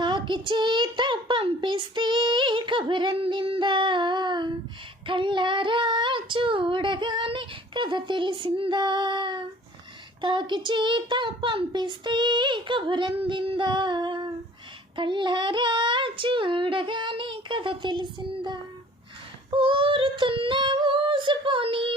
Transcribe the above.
కాకి చేత పంపిస్తే కబురందిందా, కళ్ళారా చూడగానే కథ తెలిసిందా. కాకి చేత పంపిస్తే కబురందిందా, కళ్ళారా చూడగానే కథ తెలిసిందా. ఊరుతున్న ఊసుపోని